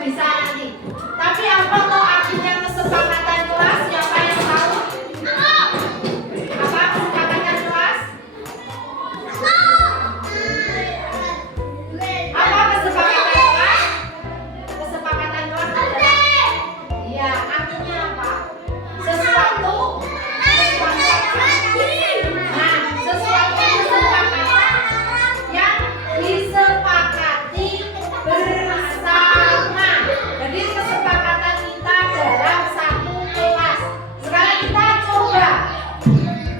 bisa nanti. Tapi apa tuh artinya kesepakatan kelas? Siapa yang tahu? Apa kesepakatan kelas? Apa kesepakatan kelas? Kesepakatan kelas adalah, iya, artinya apa? Sesuatu kesepakatan. Nah, sesuatu kesepakatan yang disepakati bersama. Jadi kesepakatan kita dalam satu kelas. Sekarang kita coba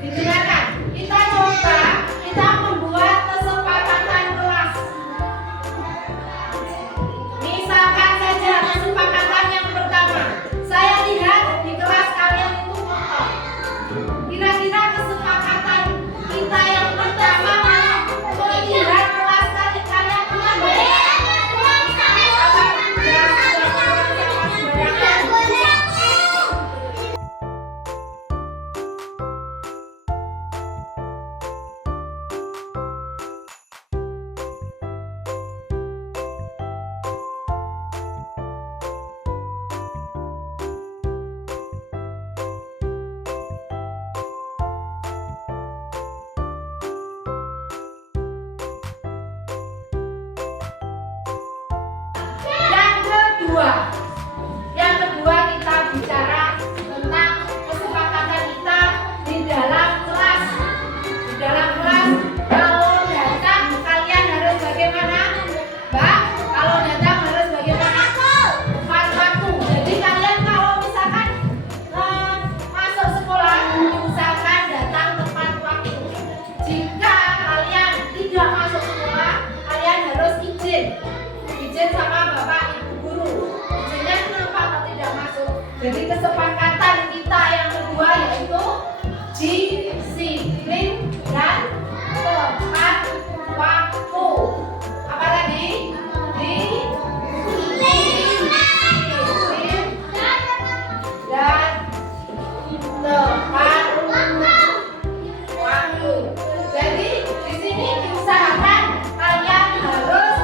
didengarkan. Kita coba kita membuat kesepakatan kelas. Misalkan saja kesepakatan yang pertama. Saya lihat di kelas kalian itu kotor. Kira-kira kesepakatan kita yang pertama melihat kelas kalian punya baik. Yang kedua kita bicara tentang kesepakatan kita di dalam kelas. Di dalam kelas, kalau datang kalian harus bagaimana? Mbak, kalau datang harus bagaimana? Tepat waktu. Jadi kalian kalau misalkan masuk sekolah, usahakan datang tepat waktu. Jika kalian tidak masuk sekolah, kalian harus izin sama bapak ibu guru. Izinnya kenapa kok tidak masuk? Jadi kesepakatan kita yang kedua yaitu disiplin dan tepat waktu. Apa tadi? Disiplin dan tepat waktu. Jadi di sini diusahakan kalian harus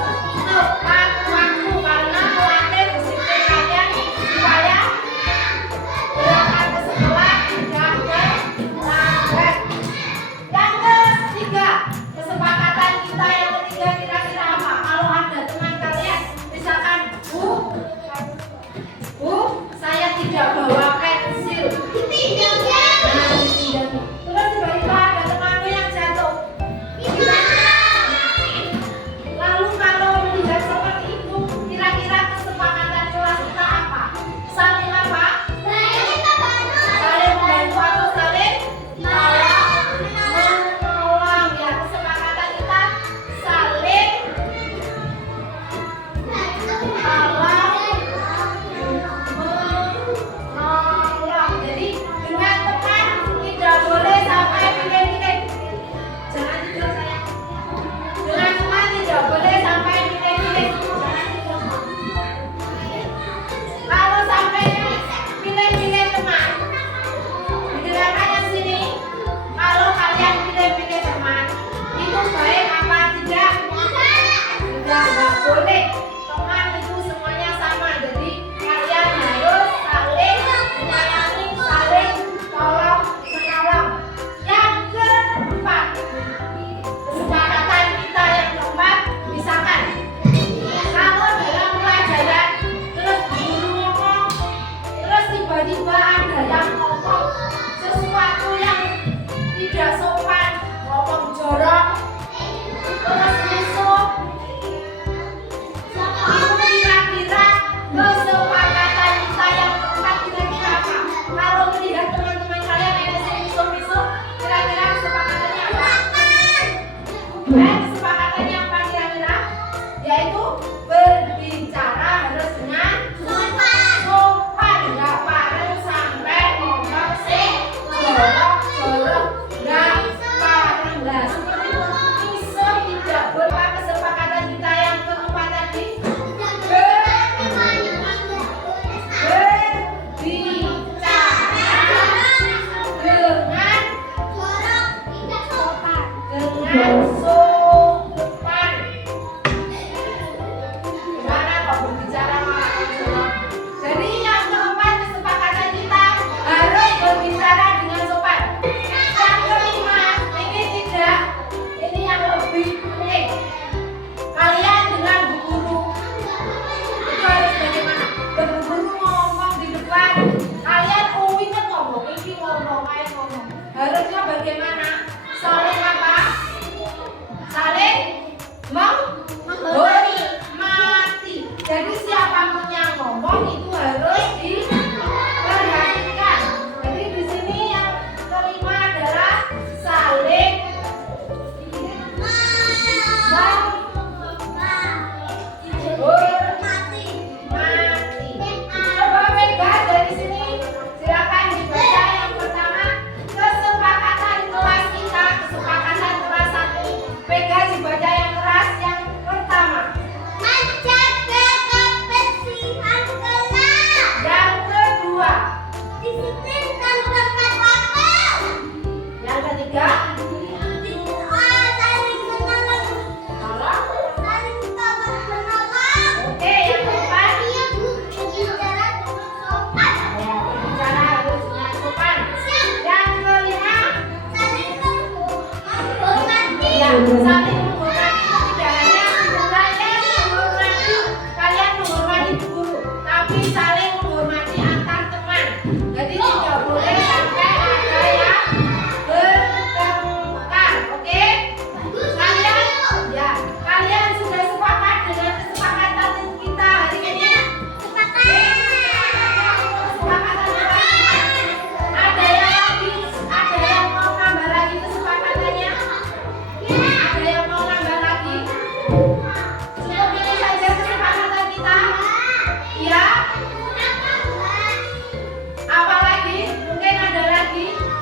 tepat waktu karena melatih disiplin kalian supaya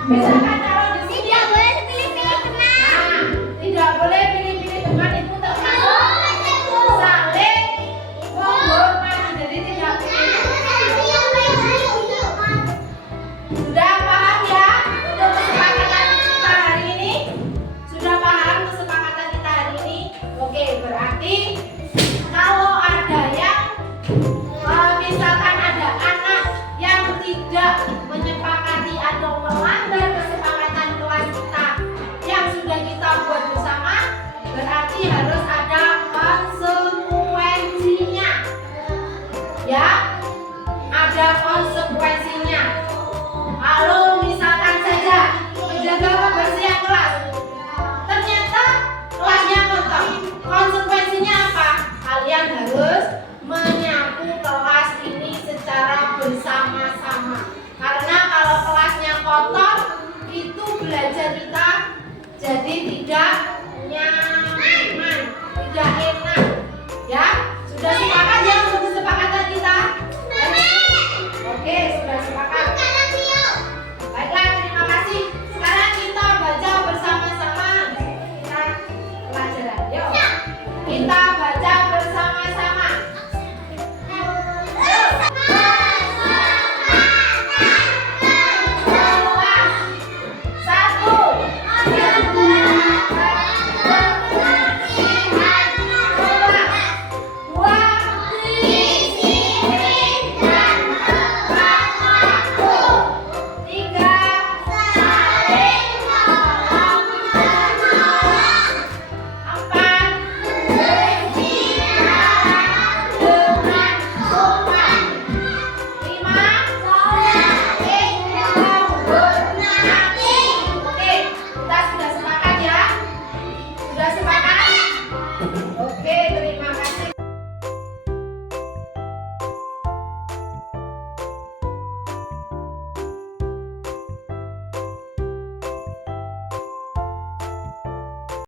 Misalkan kalau di sini Tidak boleh pilih-pilih teman. nah, tidak boleh pilih-pilih teman, itu termasuk saling menghormati. Jadi tidak pilih. Sudah paham ya untuk kesepakatan kita hari ini? Sudah paham kesepakatan kita hari ini? Oke, berarti kalau ada yang misalkan ada anak yang tidak menyepakati atau melanggar kesepakatan kelas kita yang sudah kita buat bersama, berarti harus ada konsekuensinya. Ya, ada konsekuensinya. Kalau misalkan saja menjaga kebersihan kelas, ternyata kelasnya kotor, konsekuensinya apa? Kalian harus menyapu kelas.